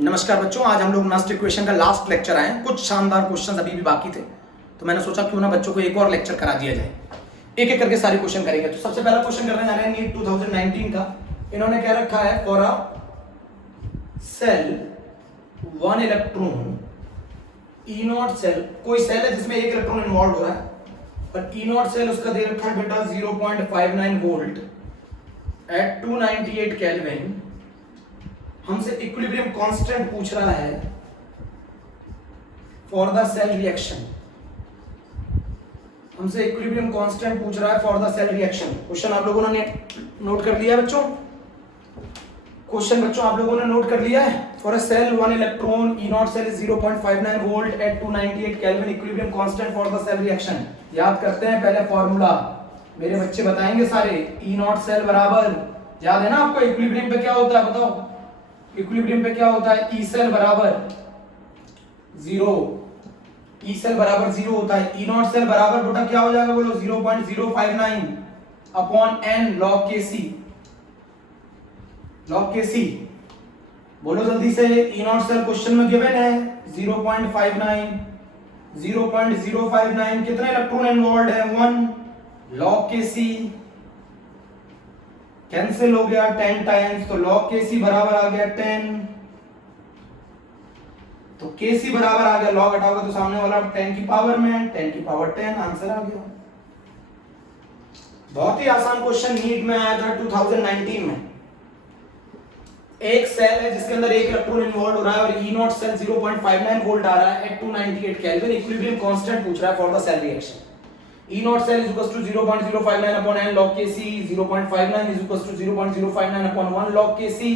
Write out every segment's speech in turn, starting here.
नमस्कार बच्चों, आज हम लोग नस्ट इक्वेशन का लास्ट लेक्चर आए हैं। कुछ शानदार क्वेश्चंस अभी भी बाकी थे, तो मैंने सोचा क्यों ना बच्चों को एक और लेक्चर करा दिया जाए। एक एक करके सारे क्वेश्चन करेंगे। तो सबसे पहला क्वेश्चन करने जा रहे हैं नीट 2019 का। इन्होंने क्या रखा है, for a cell 1 electron E naught cell, कोई सेल है जिसमें एक इलेक्ट्रॉन इन्वॉल्व हो रहा है, और ई नॉट सेल उसका दे रखा है बेटा 0.59 वोल्ट एट 298 केल्विन। हमसे इक्विलिब्रियम कांस्टेंट पूछ रहा है फॉर द सेल रिएक्शन। हमसे इक्विलिब्रियम कांस्टेंट पूछ रहा है for the cell reaction. Question आप लोगों ने नोट कर लिया बच्चों? क्वेश्चन बच्चों आप लोगों ने नोट कर लिया है? For a cell 1 electron E naught cell is 0.59 volt at 298 kelvin, equilibrium constant for the cell reaction. याद करते हैं पहले फॉर्मूला, मेरे बच्चे बताएंगे सारे। ई नॉट सेल बराबर, याद है ना आपको इक्विलिब्रियम पे क्या होता है, बताओ इक्विलिब्रियम पे क्या होता है? ई सेल बराबर 0, ई सेल बराबर 0 होता है। ई नॉट सेल बराबर बेटा क्या हो जाएगा, बोलो 0.059 upon n log kc, log kc बोलो जल्दी से। ई नॉट सेल क्वेश्चन में गिवन है 0.59, 0.059 कितने इलेक्ट्रॉन इन्वॉल्व है? 1 log kc कैंसिल हो गया 10 टाइम्स, तो log kc बराबर आ गया 10, तो kc बराबर आ गया, log हटाओगे तो सामने वाला 10 की पावर में, 10 की पावर 10, आंसर आ गया। बहुत ही आसान क्वेश्चन नीट में आया था 2019 में। एक सेल है जिसके अंदर एक इलेक्ट्रॉन इन्वॉल्व हो रहा है और ई नॉट सेल 0.59 वोल्ट आ रहा है एट 298 केल्विन, इक्विलिब्रियम कांस्टेंट पूछ रहा है for the cell reaction. E naught cell is equals to 0.059 upon n log kc, 0.59 is equals to 0.059 upon 1 log kc,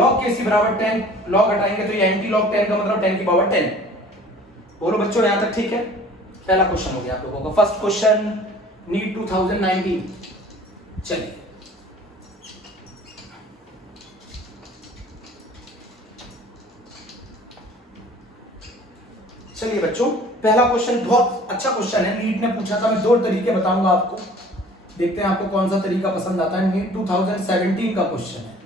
log kc बराबर 10, log हटाएंगे तो ये एंटी log 10 का मतलब 10 की पावर 10। बोलो बच्चों यहाँ तक ठीक है? पहला क्वेश्चन हो गया आप लोगों का, फर्स्ट क्वेश्चन नीट 2019। चलिए बच्चों, पहला क्वेश्चन बहुत अच्छा क्वेश्चन है, नीट ने पूछा था। मैं दो तरीके बताऊंगा आपको, देखते हैं आपको कौन सा तरीका पसंद आता है। नीट 2017 का क्वेश्चन है।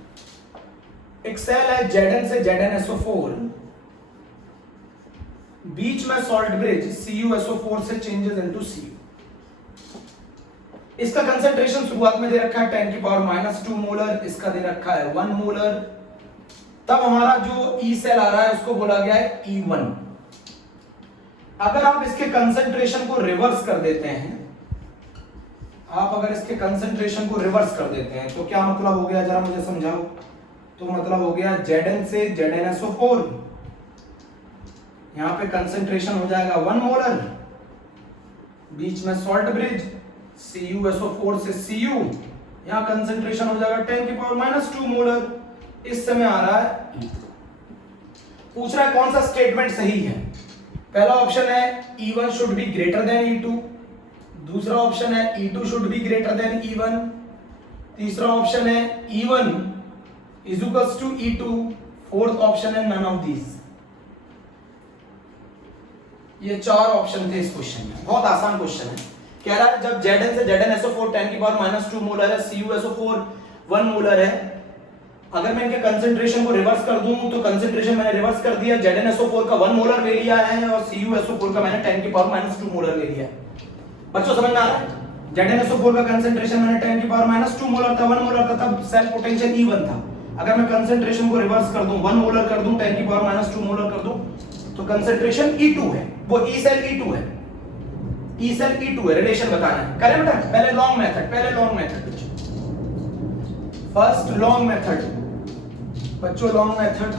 एक सेल है Zn से ZnSO4, बीच में सॉल्ट ब्रिज CuSO4 से चेंजेस इनटू Cu। इसका कंसंट्रेशन शुरुआत में दे रखा है 10 की पावर -2 मोलर, इसका दे रखा है 1 मोलर। तब हमारा जो ई सेल आ रहा है उसको बोला गया है E1। अगर आप इसके कंसंट्रेशन को रिवर्स कर देते हैं, आप अगर इसके कंसंट्रेशन को रिवर्स कर देते हैं तो क्या मतलब हो गया, जरा मुझे समझाओ। तो मतलब हो गया Zn से ZnSO4, यहां पे कंसंट्रेशन हो जाएगा 1 मोलर, बीच में सॉल्ट ब्रिज CuSO4 से Cu, यहां कंसंट्रेशन हो जाएगा 10 की पावर -2 मोलर। इस समय आ रहा है पूछ रहा है कौन सा स्टेटमेंट सही है। पहला ऑप्शन है E1 should be greater than E2, दूसरा ऑप्शन है E2 should be greater then E1, तीसरा ऑप्शन है E1 is equals to E2, fourth option है नन ऑफ दीज। ये चार ऑप्शन थे इस क्वेश्चन में। बहुत आसान क्वेश्चन है। कह रहा है जब Zn से ZnSO4 10 की पावर -2 मोलर है, CuSO4 1 मोलर है, अगर मैं इनके कंसंट्रेशन को रिवर्स कर दूं तो कंसंट्रेशन मैंने रिवर्स कर दिया, ZnSO4 का 1 मोलर ले लिया है और CuSO4 का मैंने 10 की पावर -2 मोलर ले लिया है। बच्चों समझ में आ रहा है? ZnSO4 का कंसंट्रेशन मैंने 10 की पावर -2 मोलर था, 1 मोलर था, तब सेल पोटेंशियल E1 था। अगर मैं कंसंट्रेशन को रिवर्स कर दूं, 1 मोलर कर दूं, 10 की पावर -2 मोलर कर दूं, तो कंसंट्रेशन E2 है, वो ई सेल E2 है, ई सेल E2 है। रिलेशन बताना है, करें बेटा? पहले long method first long method बच्चों, लॉन्ग मेथड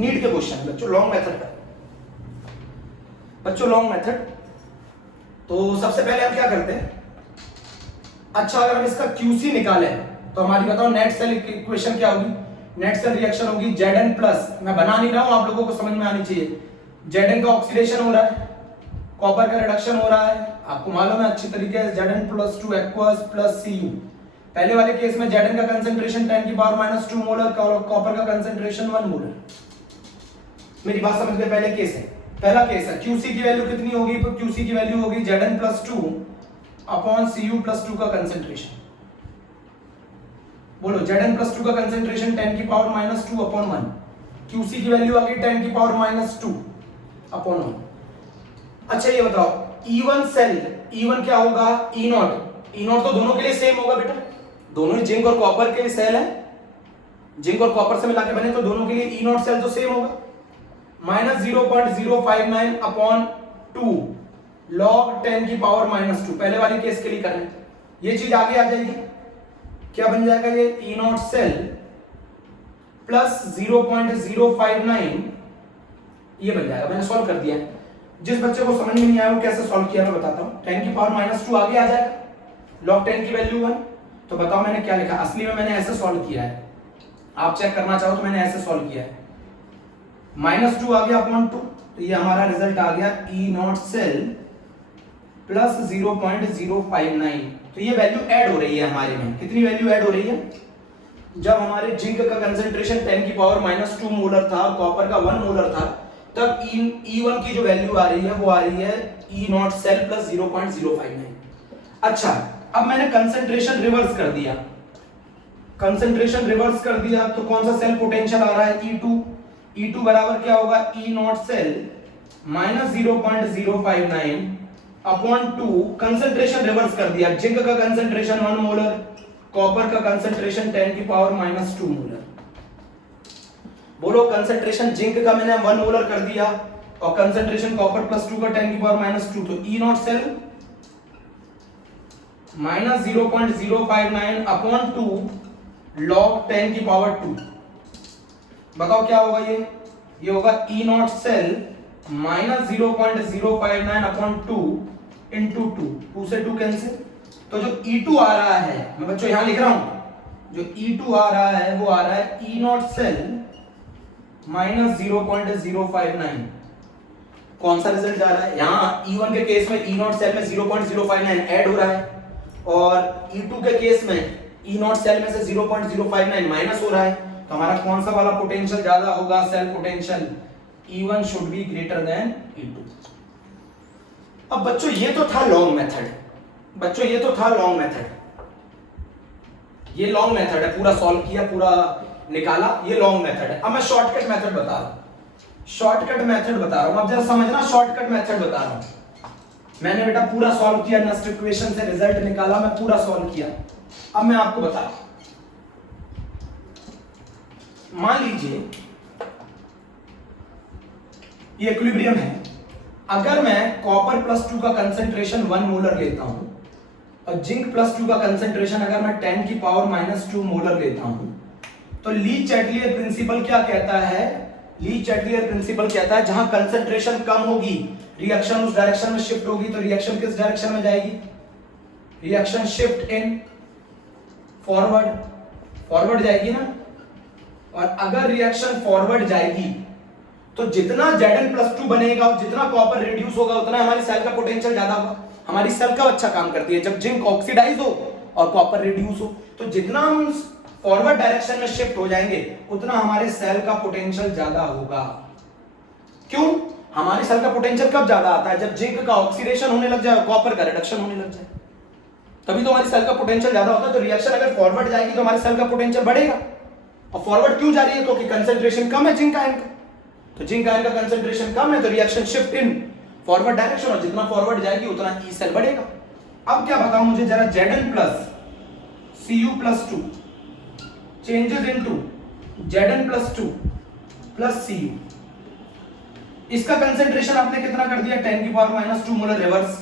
नीट के क्वेश्चन बच्चों, लॉन्ग मेथड का बच्चों, लॉन्ग मेथड। तो सबसे पहले हम क्या करते हैं, अच्छा अगर हम इसका QC निकाले तो हमारी बताओ नेट सेल इक्वेशन क्या होगी? नेट सेल रिएक्शन होगी Zn प्लस, मैं बना नहीं रहा हूं, आप लोगों को समझ में आनी चाहिए। Zn का ऑक्सीडेशन हो रहा है, कॉपर का रिडक्शन हो रहा है, आपको मालूम है अच्छी तरीके से, Zn + 2 aqueous प्लस Cu। पहले वाले केस में Zn का कंसंट्रेशन 10 की पावर -2 मोलर, कॉपर का कंसंट्रेशन 1 मोलर। मेरी बात समझ गए? पहले केस है, पहला केस है। QC की वैल्यू कितनी होगी? तो QC की वैल्यू होगी Zn + 2 अपॉन Cu + 2 का कंसंट्रेशन। बोलो Zn + 2 का कंसंट्रेशन 10 की पावर -2 अपॉन 1, क्यूसी की वैल्यू आ गई 10 की पावर -2 अपॉन 1। अच्छा ये बताओ E1 सेल, E1 क्या होगा, E0 तो दोनों के लिए सेम होगा बेटा, दोनों ही जिंक और कॉपर के सेल है, जिंक और कॉपर से मिला के बने, तो दोनों के लिए E0 सेल तो सेम होगा। -0.059 अपॉन 2 log 10 की पावर -2, पहले वाले केस के लिए कर रहे हैं, ये चीज आगे आ जाएगी, क्या बन जाएगा ये E0 सेल प्लस 0.059 ये बन जाएगा। मैंने सॉल्व कर दिया है, जिस बच्चे को समझ में नहीं आया वो कैसे सॉल्व किया मैं बताता हूं। 10 की पावर -2 आगे आ जाएगा, log 10 की वैल्यू 1, तो बताओ मैंने क्या लिखा, असली में मैंने ऐसे सॉल्व किया है, आप चेक करना चाहो तो मैंने ऐसे सॉल्व किया है, -2 आ गया अपॉन 2, तो ये हमारा रिजल्ट आ गया E0 सेल प्लस 0.059। तो ये वैल्यू ऐड हो रही है हमारे में, कितनी वैल्यू ऐड हो रही है, जब हमारे जिंक का कंसंट्रेशन 10 की पावर -2 मोलर था और कॉपर का 1 मोलर था, तब E1 की जो वैल्यू आ रही है वो आ रही है E0 सेल प्लस 0.059। अच्छा अब मैंने कंसंट्रेशन रिवर्स कर दिया, कंसंट्रेशन रिवर्स कर दिया तो कौन सा सेल पोटेंशियल आ रहा है E2 बराबर क्या होगा E0 cell -0.059 upon 2, concentration reverse कर दिया, जिंक का कंसंट्रेशन 1 मोलर, कॉपर का कंसंट्रेशन 10 की पावर -2 मोलर। बोलो कंसंट्रेशन जिंक का मैंने 1 मोलर कर दिया और कंसंट्रेशन कॉपर प्लस 2 का 10 की पावर -2, तो E0 सेल -0.059 अपॉन 2 log 10 की पावर 2, बताओ क्या होगा ये होगा E0 सेल -0.059 अपॉन 2 इंटू 2 से 2 कैंसिल, तो जो E2 आ रहा है, मैं बच्चों यहां लिख रहा हूं, जो E2 आ रहा है वो आ रहा है E0 सेल -0.059। कौन सा रिजल्ट जा रहा है, यहां E1 के केस में E0 सेल में 0.059 ऐड हो रहा है और E2 के केस में E0 सेल में से 0.059 माइनस हो रहा है, तो हमारा कौन सा वाला पोटेंशियल ज्यादा होगा, cell potential, E1 should be greater than E2। अब बच्चों ये तो था लॉन्ग मेथड, बच्चों ये तो था लॉन्ग मेथड, ये लॉन्ग मेथड है, पूरा सॉल्व किया, पूरा निकाला, ये लॉन्ग मेथड है। अब मैं शॉर्टकट मेथड बता रहा हूं, शॉर्टकट मेथड बता रहा हूं, अब जरा समझना, शॉर्टकट मेथड बता रहा हूं। मैंने बेटा पूरा सॉल्व किया, नेक्स्ट इक्वेशन से रिजल्ट निकाला, मैं पूरा सॉल्व किया, अब मैं आपको बता रहा हूं। मान लीजिए ये इक्विलिब्रियम है, अगर मैं कॉपर प्लस 2 का कंसंट्रेशन 1 मोलर लेता हूं और जिंक प्लस 2 का कंसंट्रेशन अगर मैं 10 की पावर -2 मोलर लेता हूं, तो ली चैटलियर प्रिंसिपल क्या कहता है, ली चैटलियर प्रिंसिपल कहता है जहां कंसंट्रेशन कम होगी रिएक्शन उस डायरेक्शन में शिफ्ट होगी, तो रिएक्शन किस डायरेक्शन में जाएगी, रिएक्शन शिफ्ट इन फॉरवर्ड जाएगी ना, और अगर रिएक्शन फॉरवर्ड जाएगी तो जितना Zn+2 बनेगा और जितना कॉपर रिड्यूस होगा उतना हमारी सेल का पोटेंशियल ज्यादा होगा। हमारी सेल कब अच्छा काम करती है, जब जिंक ऑक्सीडाइज हो और कॉपर रिड्यूस हो, तो जितना हम फॉरवर्ड डायरेक्शन में शिफ्ट हो जाएंगे उतना हमारे सेल का पोटेंशियल ज्यादा होगा। क्यों, हमारी सेल का पोटेंशियल कब ज्यादा आता है, जब जिंक का ऑक्सीडेशन होने लग जाए, कॉपर का रिडक्शन होने लग जाए, तभी तो हमारी सेल का पोटेंशियल ज्यादा होता है। तो रिएक्शन अगर फॉरवर्ड जाएगी तो हमारे सेल का पोटेंशियल बढ़ेगा, और फॉरवर्ड क्यों जा रही है, क्योंकि कंसंट्रेशन कम है जिंक आयन का, तो जिंक आयन का कंसंट्रेशन कम है तो reaction shift in forward direction, और जितना फॉरवर्ड जाएगी उतना ई सेल बढ़ेगा। अब क्या बताओ मुझे जरा, Zn plus Cu plus 2 changes into Zn plus 2 plus Cu, इसका कंसंट्रेशन आपने कितना कर दिया, 10 की पावर -2 मोलर रिवर्स,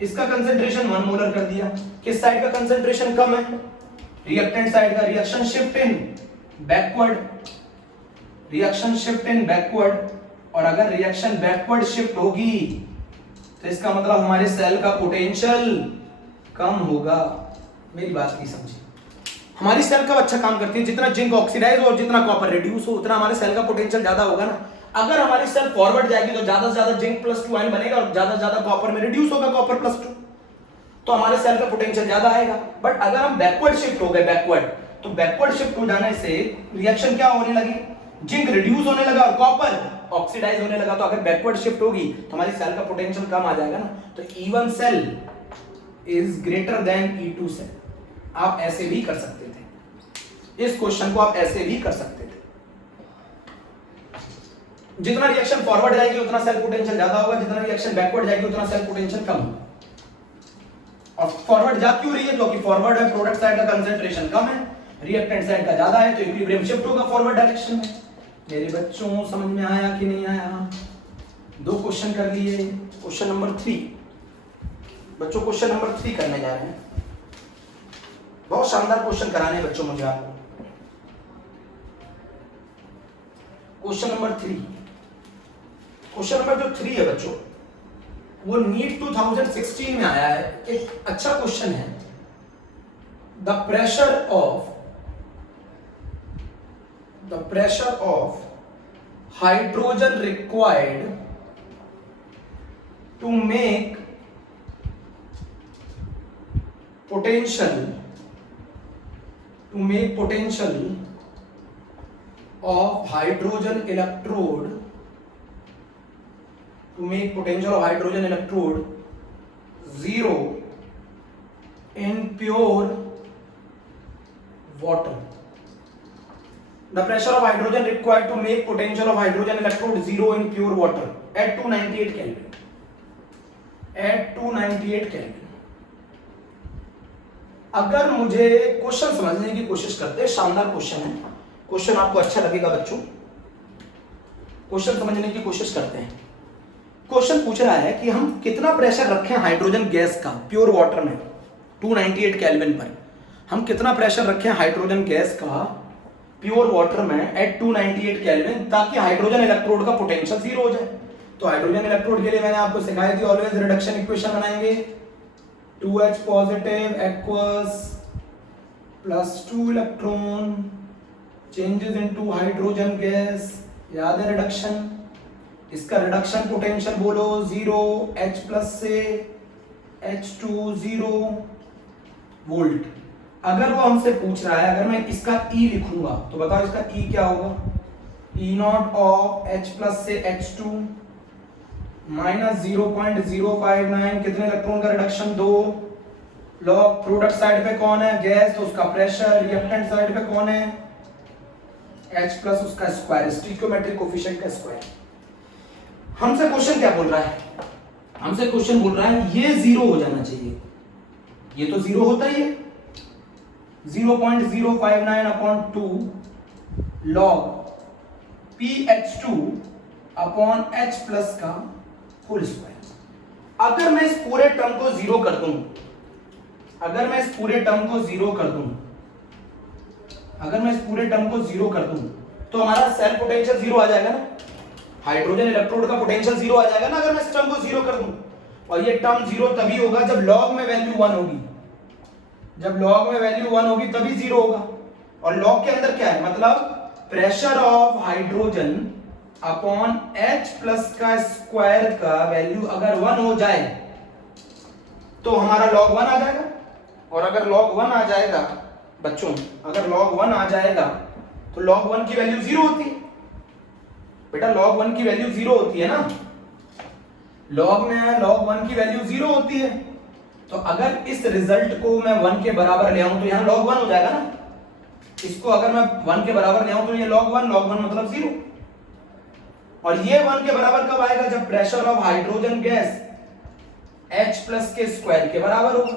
इसका कंसंट्रेशन 1 मोलर कर दिया। किस साइड का कंसंट्रेशन कम है, रिएक्टेंट साइड का, reaction shift in backward, reaction shift in backward, और अगर रिएक्शन बैकवर्ड शिफ्ट होगी तो इसका मतलब हमारे सेल का पोटेंशियल कम होगा। मेरी बात नहीं समझी, हमारी सेल कब अच्छा काम करती है, जितना जिंक ऑक्सीडाइज हो और जितना कॉपर रिड्यूस हो उतना हमारे सेल का पोटेंशियल ज्यादा होगा ना। अगर हमारी सेल फॉरवर्ड जाएगी तो ज्यादा से ज्यादा जिंक प्लस 2 आयन बनेगा और ज्यादा से ज्यादा कॉपर में रिड्यूस होगा, कॉपर प्लस 2, तो हमारे सेल का पोटेंशियल ज्यादा आएगा। बट अगर हम बैकवर्ड शिफ्ट हो गए, बैकवर्ड, तो बैकवर्ड शिफ्ट हो जाने से रिएक्शन क्या होने लगी, जिंक रिड्यूस होने लगा और कॉपर ऑक्सीडाइज होने लगा। तो अगर बैकवर्ड शिफ्ट होगी तो हमारी सेल का पोटेंशियल कम आ जाएगा ना, तो E1 cell is greater than E2 cell. आप ऐसे भी कर सकते थे, इस क्वेश्चन को आप ऐसे भी कर सकते थे। जितना रिएक्शन फॉरवर्ड जाएगी उतना सेल पोटेंशियल ज्यादा होगा, जितना रिएक्शन बैकवर्ड जाएगी उतना सेल पोटेंशियल कम होगा। और फॉरवर्ड जा क्यों रही है? क्योंकि फॉरवर्ड है, प्रोडक्ट साइड का कंसंट्रेशन कम है, रिएक्टेंट साइड का ज्यादा है, तो इक्विलिब्रियम शिफ्ट होगा फॉरवर्ड डायरेक्शन में। मेरे बच्चों समझ में आया कि नहीं आया? 2 क्वेश्चन कर लिए। क्वेश्चन नंबर 3 बच्चों, क्वेश्चन नंबर 3 करने जा रहे हैं। बहुत शानदार क्वेश्चन कराने बच्चों मुझे आपको। क्वेश्चन नंबर 3, क्वेश्चन नंबर जो 3 है बच्चों, वो नीट 2016 में आया है। एक अच्छा क्वेश्चन है। The pressure of hydrogen required to make potential of hydrogen electrode zero in pure water. The pressure of hydrogen required to make potential of hydrogen electrode zero in pure water at 298 Kelvin. अगर मुझे question समझने की कोशिश करते हैं, शानदार question है, question आपको अच्छा लगेगा बच्चों। क्वेश्चन समझने की कोशिश करते हैं। क्वेश्चन पूछ रहा है कि हम कितना प्रेशर रखें हाइड्रोजन गैस का प्योर वाटर में 298 केल्विन पर। हम कितना प्रेशर रखें हाइड्रोजन गैस का प्योर वाटर में एट 298 केल्विन, ताकि हाइड्रोजन इलेक्ट्रोड का पोटेंशियल जीरो हो जाए। तो हाइड्रोजन इलेक्ट्रोड के लिए मैंने आपको सिखाई थी, ऑलवेज रिडक्शन इक्वेशन बनाएंगे। 2H positive aqueous plus 2 electron changes into hydrogen gas, याद है रिडक्शन। इसका रिडक्शन पोटेंशियल बोलो 0, H प्लस से H2 0 वोल्ट। अगर वो हमसे पूछ रहा है, अगर मैं इसका E लिखूंगा तो बताओ इसका E क्या होगा? E not of H plus से H2 माइनस 0.059, कितने इलेक्ट्रॉन का रिडक्शन? 2। लॉग प्रोडक्ट साइड पे कौन है? गैस, तो उसका प्रेशर। रिएक्टेंट साइड पे कौन है? H प्लस उसका स्क्वायर, स्टोइकियोमेट्रिक कोफिशिएंट का स्क्वायर। हमसे क्वेश्चन क्या बोल रहा है? हमसे क्वेश्चन बोल रहा है ये 0 हो जाना चाहिए। ये तो 0 होता ही है, 0.059 upon 2 log PH2 upon H plus का होल स्क्वायर। अगर मैं इस पूरे टर्म को 0 कर दूं, अगर मैं इस पूरे टर्म को 0 कर दूं, अगर मैं इस पूरे टर्म को 0 कर दूं, तो हमारा सेल पोटेंशियल 0 आ जाएगा ना, हाइड्रोजन इलेक्ट्रोड का पोटेंशियल 0 आ जाएगा ना, अगर मैं इस टर्म को 0 कर दूं। और ये टर्म 0 तभी होगा जब लॉग में वैल्यू 1 होगी। जब लॉग में वैल्यू 1 होगी तभी 0 होगा। और लॉग के अंदर क्या है? मतलब pressure of hydrogen upon H plus का स्क्वायर का वैल्यू अगर 1 हो जाए तो हमारा लॉग 1 आ जाएगा। और अगर लॉग 1 आ जाएगा बच्चों, अगर लॉग 1 आ जाएगा तो लॉग 1 की वैल्यू 0 होती है बेटा। लॉग 1 की वैल्यू 0 होती है ना, लॉग में है, लॉग 1 की वैल्यू 0 होती है। तो अगर इस रिजल्ट को मैं 1 के बराबर ले आऊं तो यहां लॉग 1 हो जाएगा ना। इसको अगर मैं 1 के बराबर ले आऊं तो ये लॉग 1 मतलब 0। और ये 1 के बराबर कब आएगा? जब pressure of hydrogen gas H plus के स्क्वायर के बराबर होगा।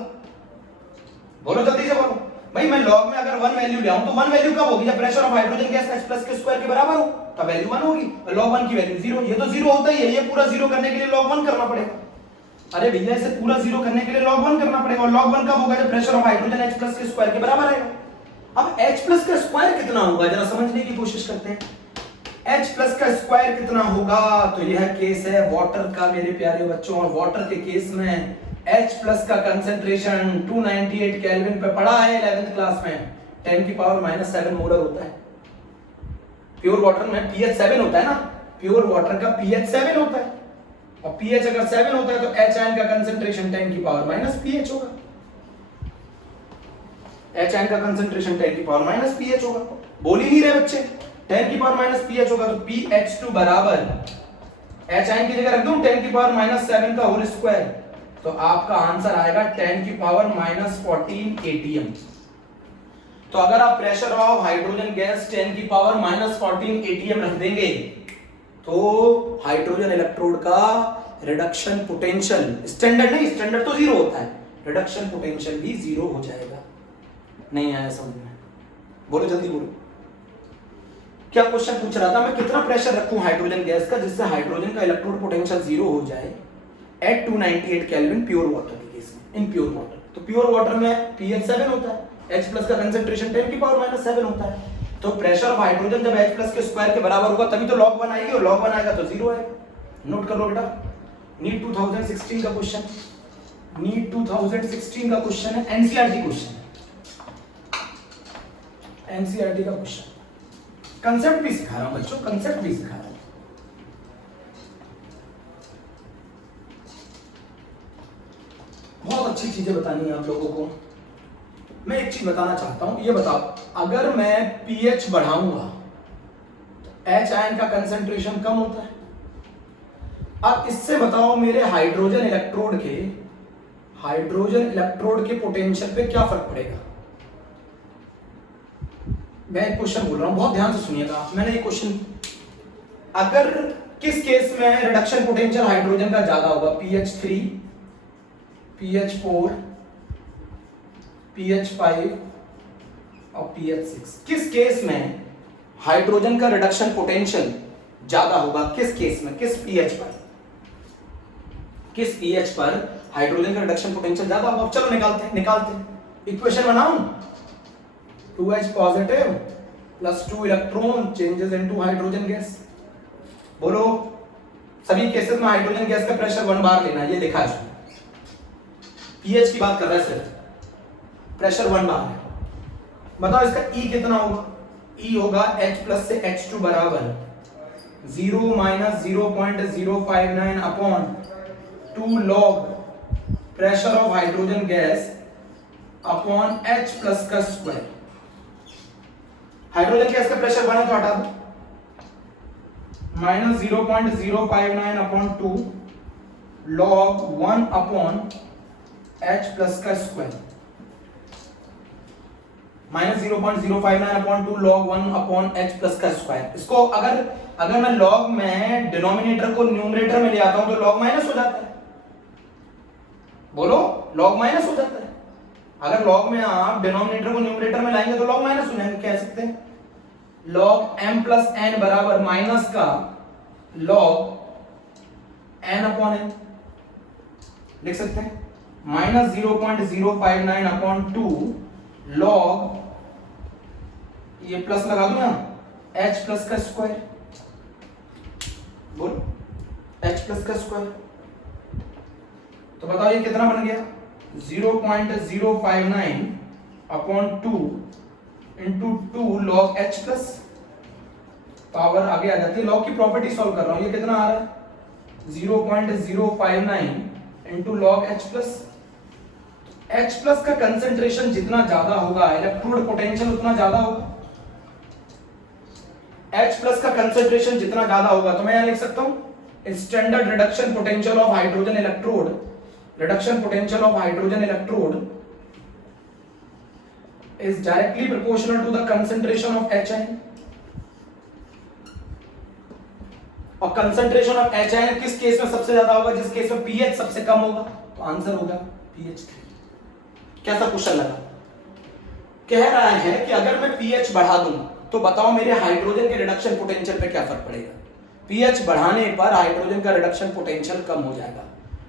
बोलो जल्दी से बोलो भाई। मैं लॉग में अगर 1 वैल्यू ले आऊं तो 1 वैल्यू कब होगी? जब pressure of hydrogen gas H plus के स्क्वायर के बराबर हो, तब वैल्यू 1 होगी। और लॉग 1 की वैल्यू 0। ये तो 0 होता ही है। ये पूरा 0 करने के लिए लॉग 1 करना पड़ेगा। अरे भैया, इसे पूरा 0 करने के लिए log 1 करना पड़ेगा। और log 1 कब होगा? जब pressure of hydrogen H plus के स्क्वायर के बराबर आएगा। अब H प्लस का स्क्वायर कितना होगा जरा समझने की कोशिश करते हैं। H प्लस का स्क्वायर कितना होगा? तो यह केस है वाटर का मेरे प्यारे बच्चों। और वाटर के केस में H प्लस का कंसंट्रेशन 298 केल्विन पे पढ़ा है 11th क्लास में, 10 की पावर -7 मोलर होता है। प्योर वाटर में pH 7 होता है ना, प्योर वाटर का pH 7 होता है। और pH अगर 7 होता है तो H आयन का कंसंट्रेशन 10 की पावर -pH होगा। H आयन का कंसंट्रेशन 10 की पावर -pH होगा। बोल ही नहीं रहे बच्चे, 10 की पावर -pH होगा। तो pH2 बराबर H आयन की जगह रख दूं 10 की पावर -7 का होल स्क्वायर, तो आपका आंसर आएगा 10 की पावर -14 atm। तो अगर आप प्रेशर ऑफ हाइड्रोजन गैस 10 की पावर -14 atm रख देंगे तो हाइड्रोजन इलेक्ट्रोड का रिडक्शन पोटेंशियल, स्टैंडर्ड नहीं, स्टैंडर्ड तो जीरो होता है, रिडक्शन पोटेंशियल भी जीरो हो जाएगा। नहीं आया समझ में? बोलो जल्दी बोलो। क्या क्वेश्चन पूछ रहा था, मैं कितना प्रेशर रखूं हाइड्रोजन गैस का जिससे हाइड्रोजन का इलेक्ट्रोड पोटेंशियल जीरो हो जाए एट 298 केल्विन प्योर वाटर के केस में, इन प्योर वाटर। तो प्योर वाटर में pH 7 होता है, H प्लस का कंसेंट्रेशन 10 की पावर -7 होता है। तो प्रेशर ऑफ हाइड्रोजन जब H प्लस के स्क्वायर के बराबर होगा तभी तो log 1 आएगी, और log 1 आएगा तो जीरो आएगा। नोट कर लो बेटा, नीट 2016 का क्वेश्चन, नीट 2016 का क्वेश्चन है, एनसीईआरटी क्वेश्चन, एनसीईआरटी का क्वेश्चन। कंसेप्ट भी सिखा रहा हूं बच्चों, कंसेप्ट भी सिखा रहा हूं। बहुत अच्छी चीजें बतानी है आप लोगों को। मैं एक चीज बताना चाहता हूं, ये बताओ, अगर मैं पीएच बढ़ाऊंगा तो एच आयन का कंसंट्रेशन कम होता है। अब इससे बताओ मेरे हाइड्रोजन इलेक्ट्रोड के पोटेंशियल पे क्या फर्क पड़ेगा। मैं एक क्वेश्चन बोल रहा हूं, बहुत ध्यान से सुनिएगा। मैंने ये क्वेश्चन, अगर किस केस में रिडक्शन पोटेंशियल हाइड्रोजन का ज्यादा होगा, pH 3, pH 4, pH 5 और pH 6, किस केस में हाइड्रोजन का रिडक्शन पोटेंशियल ज्यादा होगा, किस केस में, किस pH पर, किस pH पर हाइड्रोजन का रिडक्शन पोटेंशियल ज्यादा होगा। चलो निकालते हैं। इक्वेशन बनाऊं, 2H positive plus 2 electron changes into hydrogen gas. बोलो, सभी केसेस में हाइड्रोजन गैस का प्रेशर 1 बार लेना, ये लिखा है। pH की बात कर रहा है सिर्फ, प्रेशर 1 बार है। बताओ इसका E कितना होगा। E होगा H प्लस से H2 बराबर 0 - 0.059 upon 2 log pressure of hydrogen gas upon H plus का स्क्वायर। हाइड्रोजन गैस का प्रेशर 1 है तो हटा दो, -0.059 upon 2 log 1 upon H plus का square, -0.059 upon 2 log 1 upon H plus का स्क्वायर। इसको अगर मैं log में डिनोमिनेटर को न्यूमरेटर में ले आता हूं तो log माइनस हो जाता है। बोलो, log माइनस हो जाता है। अगर log में आप डिनोमिनेटर को न्यूमरेटर में लाएंगे तो log माइनस हो जाएंगे। कह सकते हैं log m प्लस n बराबर माइनस का log n अपॉन n, लिख सकते हैं -0.059 अपॉन 2 log, ये प्लस लगा दो ना, H प्लस का स्क्वायर। बोलो, H प्लस का स्क्वायर। तो बताओ ये कितना बन गया, 0.059 upon 2 into 2 log H plus, power आगे आ जाती है, log की प्रॉपर्टी सॉल्व कर रहा हूं। ये कितना आ रहा है, 0.059 into log H plus. H plus का कंसेंट्रेशन जितना ज्यादा होगा इलेक्ट्रोड पोटेंशियल उतना ज्यादा होगा। H प्लस का कंसेंट्रेशन जितना ज्यादा होगा तो मैं यहां लिख सकता हूं standard reduction potential of hydrogen electrode, reduction potential of hydrogen electrode is directly proportional to the concentration of H ion। और कंसेंट्रेशन ऑफ H ion किस केस में सबसे ज्यादा होगा, जिस केस में pH सबसे कम होगा। तो आंसर होगा pH 3। कैसा क्वेश्चन लगा। कह रहा है कि अगर मैं pH बढ़ा दूं तो बताओ मेरे हाइड्रोजन के रिडक्शन पोटेंशियल पे क्या फर्क पड़ेगा। pH बढ़ाने पर हाइड्रोजन का रिडक्शन पोटेंशियल कम हो जाएगा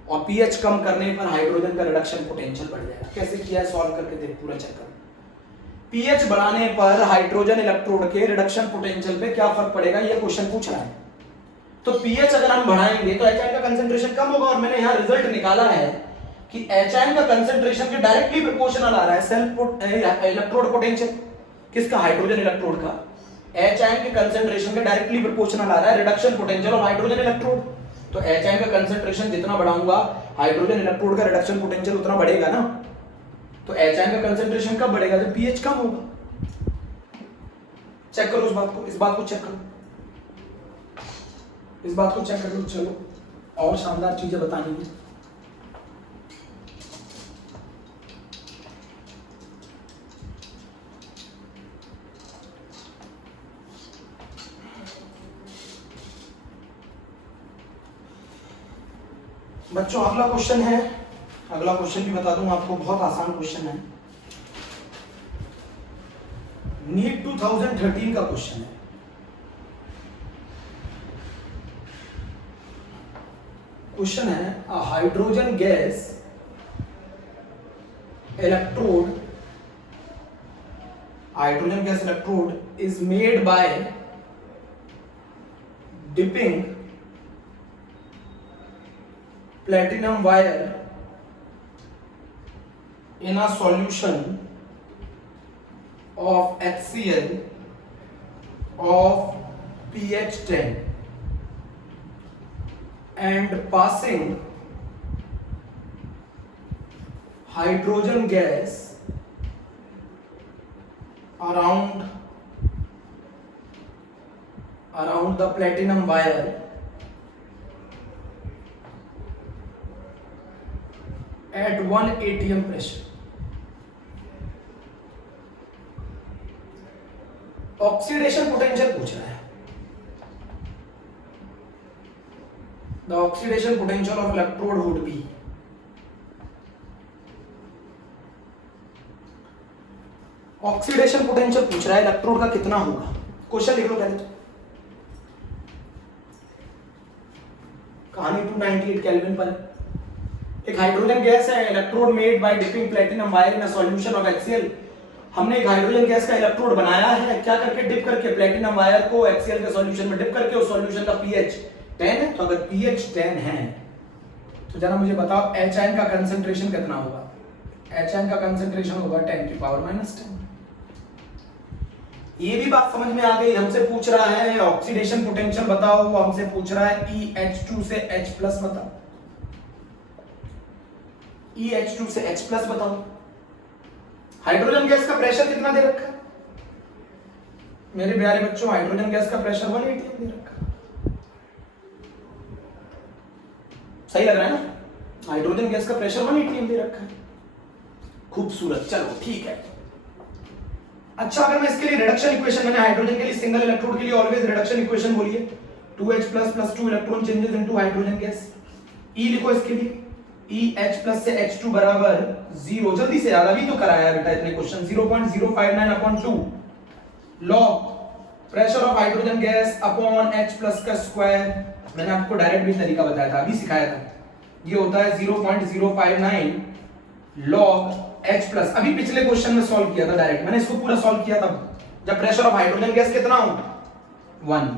और pH कम करने पर हाइड्रोजन का रिडक्शन पोटेंशियल बढ़ जाएगा। कैसे किया है, सॉल्व करके देख, पूरा चेक करो। pH बढ़ाने पर हाइड्रोजन इलेक्ट्रोड के रिडक्शन पोटेंशियल पे क्या फर्क पड़ेगा, ये क्वेश्चन पूछ रहा है। तो pH अगर हम बढ़ाएंगे तो H का कंसेंट्रेशन कम होगा, और मैंने यहां रिजल्ट निकाला है कि H का कंसेंट्रेशन के डायरेक्टली प्रोपोर्शनल आ रहा है सेल्फ इलेक्ट्रोड पोटेंशियल। किसका, हाइड्रोजन इलेक्ट्रोड का। H के कंसेंट्रेशन के डायरेक्टली प्रोपोर्शनल आ रहा है reduction potential of hydrogen electrode. तो H का कंसेंट्रेशन जितना बढ़ाऊंगा हाइड्रोजन इलेक्ट्रोड का रिडक्शन पोटेंशियल उतना बढ़ेगा ना। तो H का कंसेंट्रेशन कब बढ़ेगा, जब pH कम होगा। चेक करो इस बात को चेक करो, इस बात को चेक कर लो। चलो और शानदार चीजें बतानी है। बच्चों अगला क्वेश्चन है, अगला क्वेश्चन भी बता दूं आपको, बहुत आसान क्वेश्चन है, नीट 2013 का क्वेश्चन है। क्वेश्चन है a hydrogen gas electrode, hydrogen gas electrode is made by dipping platinum wire in a solution of HCl of pH 10 and passing hydrogen gas around the platinum wire at 1 atm pressure. Oxidation potential पूछ रहा है। The oxidation potential of electrode would be, oxidation potential पूछ रहा है electrode का कितना होगा। Question लिख लो पहले तो। कहानी 298 केल्विन पर है। एक हाइड्रोजन गैस है, electrode made by dipping platinum wire in a solution of HCl। हमने एक हाइड्रोजन गैस का इलेक्ट्रोड बनाया है, क्या करके? डिप करके प्लेटिनम वायर को HCl के सॉल्यूशन में डिप करके। उस सॉल्यूशन का pH 10 है, तो अगर pH 10 है तो जरा मुझे बताओ HN का कंसंट्रेशन कितना होगा? HN का कंसंट्रेशन होगा 10 की पावर -10। ये भी बात समझ में आ गई। हमसे पूछ रहा है ऑक्सीडेशन पोटेंशियल बताओ, वो हमसे पूछ रहा है EH2 से H+ बताओ, EH2 से H+ बताओ। हाइड्रोजन गैस का प्रेशर कितना दे रखा है मेरे प्यारे बच्चों? हाइड्रोजन गैस का प्रेशर 1 atm दे रखा है। सही लग रहा है ना? हाइड्रोजन गैस का प्रेशर 1 atm दे रखा है। खूबसूरत, चलो ठीक है। अच्छा, अगर मैं इसके लिए रिडक्शन इक्वेशन, मैंने हाइड्रोजन के लिए सिंगल इलेक्ट्रोड के लिए ऑलवेज रिडक्शन इक्वेशन बोलिए, 2H+ + 2 electron changes into hydrogen gas. E लिखो इसके लिए, EH+ से H2 बराबर 0। जल्दी से याद, अभी तो कराया बेटा इतने question. 0.059/2 log pressure of hydrogen gas upon H+ का स्क्वायर। मैंने आपको डायरेक्ट भी तरीका बताया था, अभी सिखाया था। ये होता है 0.059 log H+। अभी पिछले क्वेश्चन में सॉल्व किया था डायरेक्ट, मैंने इसको पूरा सॉल्व किया था जब प्रेशर ऑफ हाइड्रोजन गैस कितना हो? 1।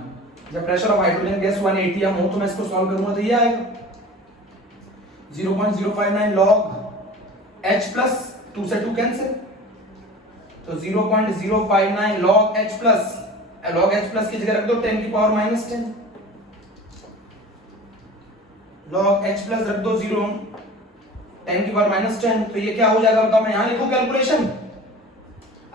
जब pressure of hydrogen gas 1 atm हो तो मैं इसको सॉल्व करूंगा तो ये आएगा 0.059 log H+, 2 से 2 कैंसिल, तो 0.059 log H+। log H+ की जगह रख दो 10 की पावर -10, log H+ रख दो 0 10 की पावर -10। तो ये क्या हो जाएगा बताओ? मैं यहां लिखूं कैलकुलेशन?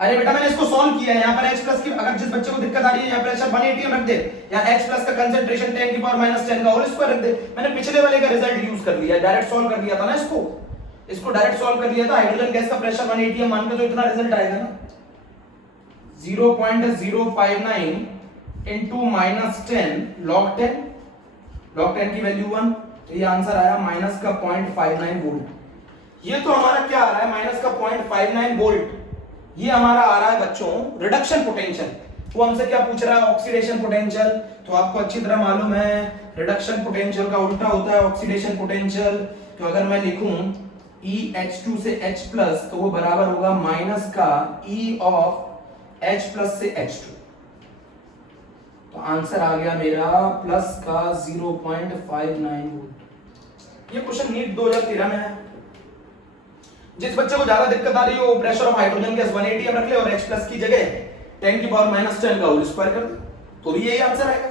अरे बेटा मैंने इसको सॉल्व किया है। यहां पर H+ की, अगर जिस बच्चे को दिक्कत आ रही है, यहां प्रेशर 1 atm रख दे, यहां H+ का कंसंट्रेशन 10 की पावर -10 का होल स्क्वायर रख दे। मैंने पिछले वाले का रिजल्ट यूज कर लिया, डायरेक्ट सॉल्व कर दिया था ना इसको डायरेक्ट सॉल्व कर दिया था। हाइड्रोजन गैस का प्रेशर 1 atm मान के तो इतना रिजल्ट आएगा ना, 0.059 into -10 log 10, log 10 की वैल्यू 1, तो ये आंसर आया माइनस का 0.59 वोल्ट। ये तो हमारा क्या आ रहा है? माइनस का 0.59 वोल्ट। ये हमारा आ रहा है बच्चों रिडक्शन पोटेंशियल। वो हमसे क्या पूछ रहा है? Oxidation potential. तो आपको अच्छी तरह मालूम है रिडक्शन पोटेंशियल का उल्टा होता है ऑक्सीडेशन पोटेंशियल। तो अगर मैं लिखूं EH2 से H+ तो वो बराबर होगा माइनस का E ऑफ H+ से H2। तो आंसर आ गया मेरा प्लस का 0.59 वोल्ट। ये क्वेश्चन नीट 2013 में है। जिस बच्चे को ज्यादा दिक्कत आ रही हो, pressure of hydrogen gas 1 atm रख ले और H+ की जगह 10 की पावर -10 का होल स्क्वायर कर दे, तो भी यही आंसर आएगा।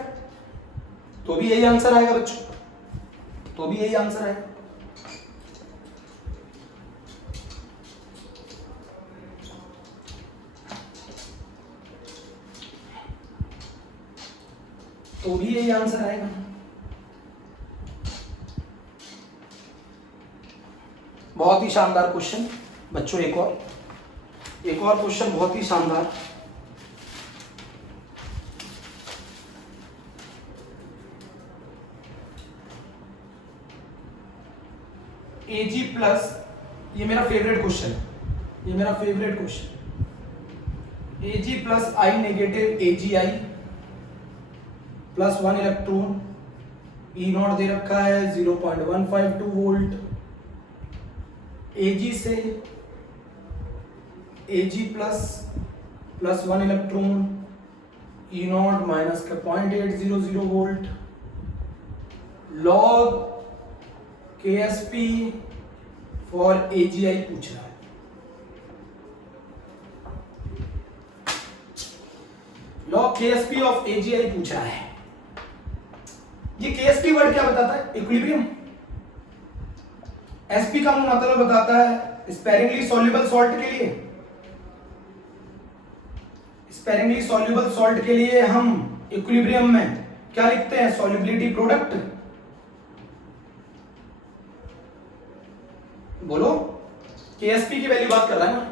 तो भी यही आंसर आएगा बच्चों, तो भी यही आंसर आएगा। तो भी यही आंसर आएगा। बहुत ही शानदार क्वेश्चन बच्चों। एक और क्वेश्चन बहुत ही शानदार। Ag प्लस, ये मेरा फेवरेट क्वेश्चन है, ये मेरा favourite question, Ag plus I negative AgI plus 1 electron, E not they रखा है 0.152 वोल्ट, Ag से Ag plus 1 electron, E not minus का 0.800 volt, log KSP for AgI पूछ रहा है। लॉग KSP ऑफ AgI पूछ रहा है। ये KSP वर्ड क्या बताता है? इक्विलिब्रियम। SP का मतलब बताता है स्पेरिंगली सॉल्युबल सॉल्ट के लिए, स्पेरिंगली सॉल्युबल सॉल्ट के लिए हम इक्विलिब्रियम में क्या लिखते हैं? Solubility product. बोलो, KSP की वैल्यू बात कर रहा है ना,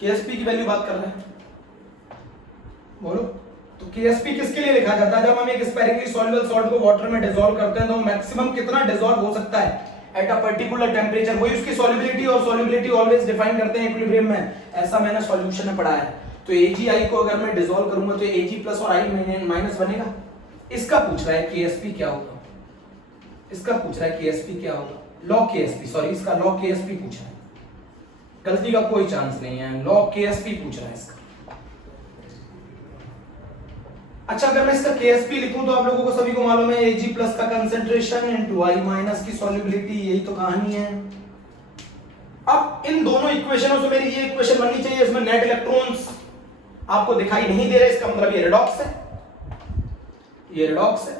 KSP की वैल्यू बात कर रहा है, बोलो। तो KSP किसके लिए लिखा जाता है? जब हम एक स्पेरिंगली सॉल्युबल सॉल्ट को वाटर में डिसॉल्व करते हैं तो मैक्सिमम कितना डिसॉल्व हो सकता है एट अ पर्टिकुलर टेम्परेचर, वही उसकी सॉल्युबिलिटी, और सॉल्युबिलिटी ऑलवेज डिफाइन करते हैं इक्विलिब्रियम में, ऐसा मैंने सॉल्यूशन में पढ़ा है। तो AgI को अगर मैं डिसॉल्व करूंगा तो Ag प्लस और I माइनस बनेगा। इसका पूछ रहा है KSP क्या होगा, इसका पूछ रहा है KSP क्या होगा, लॉग KSP, सॉरी इसका लॉग KSP पूछ रहा है, गलती का कोई चांस नहीं है, लॉग KSP पूछ रहा है इसका। अच्छा, अगर मैं इसका KSP लिखूं तो आप लोगों को सभी को मालूम है Ag प्लस का कंसेंट्रेशन इनटू I माइनस की सॉल्युबिलिटी, यही तो कहानी है। अब इन दोनों इक्वेशनों से मेरी ये इक्वेशन बननी चाहिए, इसमें नेट इलेक्ट्रॉन्स आपको दिखाई नहीं दे रहे, इसका मतलब ये रिडॉक्स है, ये रिडॉक्स है।